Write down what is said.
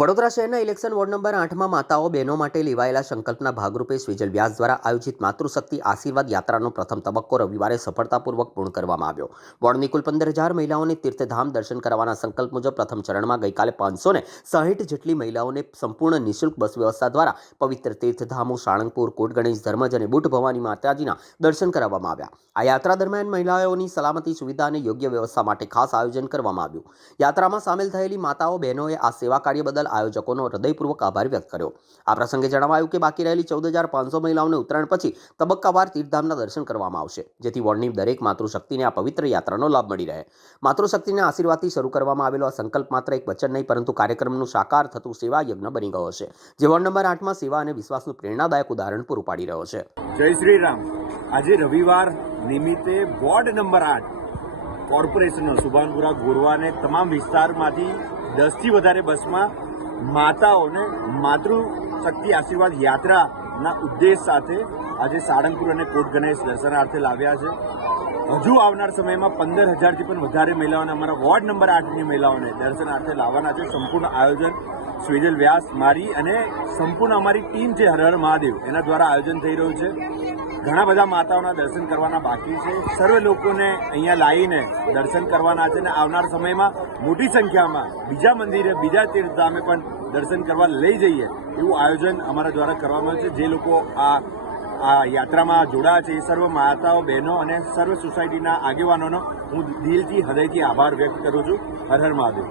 વડોદરા શહેરના election ward number 8માં માતાઓ બહેનો માટે લેવાયેલા સંકલ્પના ભાગરૂપે સ્વિજલ વ્યાસ દ્વારા આયોજિત માતૃશક્તિ આશીર્વાદ યાત્રાનો પ્રથમ તબક્કો રવિવારે સફળતાપૂર્વક પૂર્ણ કરવામાં આવ્યો। વોર્ડની કુલ 15,000 મહિલાઓને તીર્થધામ દર્શન કરવાના સંકલ્પ મુજબ પ્રથમ ચરણમાં ગઈકાલે 560 જેટલી મહિલાઓને સંપૂર્ણ નિઃશુલ્ક બસ વ્યવસ્થા દ્વારા પવિત્ર તીર્થધામો સાળંગપુર, કોટ ગણેશ, ધર્મજ અને બુટ ભવાની માતાજીના દર્શન કરાવવામાં આવ્યા। આ યાત્રા દરમિયાન મહિલાઓની સલામતી, સુવિધા અને યોગ્ય વ્યવસ્થા માટે ખાસ આયોજન કરવામાં આવ્યું। યાત્રામાં સામેલ થયેલી માતાઓ બહેનોએ આ સેવા કાર્ય બદલ આયોજકોનો હૃદયપૂર્વક આભાર વ્યક્ત કર્યો। આ પ્રસંગે જણાવાયું કે બાકી રહેલી 14,500 મહિલાઓને ઉત્તરાયણ પછી તબક્કાવાર તીર્થધામના દર્શન કરવામાં આવશે, જેથી વોર્ડની દરેક માતૃશક્તિને આ પવિત્ર યાત્રાનો લાભ મળી રહે। માતૃશક્તિના આશીર્વાદથી શરૂ કરવામાં આવેલો આ સંકલ્પ માત્ર એક વચન નહીં, પરંતુ કાર્યક્રમનું સાકાર થતું સેવા યજ્ઞ બની ગયો છે, જે વોર્ડ નંબર 8માં સેવા અને વિશ્વાસનું પ્રેરણાદાયક ઉદાહરણ પૂરું પાડી રહ્યો છે। જય શ્રી રામ। આજે રવિવાર નિમિત્તે વોર્ડ નંબર 8 કોર્પોરેશનનો સુભાનપુરા, ગોરવા અને તમામ વિસ્તારમાંથી 10થી વધારે બસમાં માતાઓને માતૃશક્તિ આશીર્વાદ યાત્રાના ઉદ્દેશ સાથે આજે સાળંગપુર અને કોટ ગણેશ દર્શનાર્થે લાવ્યા છે। હજુ આવનાર સમયમાં 15,000થી પણ વધારે મહિલાઓને, અમારા વોર્ડ નંબર 8ની મહિલાઓને દર્શનાર્થે લાવવાના છે। સંપૂર્ણ આયોજન સ્વિજલ વ્યાસ, મારી અને સંપૂર્ણ અમારી ટીમ છે હર હર મહાદેવ, એના દ્વારા આયોજન થઈ રહ્યું છે। ઘણા બધા માતાઓના દર્શન કરવાના બાકી છે। સર્વે લોકોને અહીંયા લાવીને દર્શન કરવાના છે અને આવનાર સમયમાં મોટી સંખ્યામાં બીજા મંદિરે, બીજા તીર્થધામે પણ દર્શન કરવા લઈ જઈએ એવું આયોજન અમારા દ્વારા કરવામાં આવ્યું છે। જે લોકો આ યાત્રામાં જોડાયા છે એ સર્વ માતાઓ, બહેનો અને સર્વ સોસાયટીના આગેવાનોનો હું દિલથી, હૃદયથી આભાર વ્યક્ત કરું છું। હર હર મહાદેવ।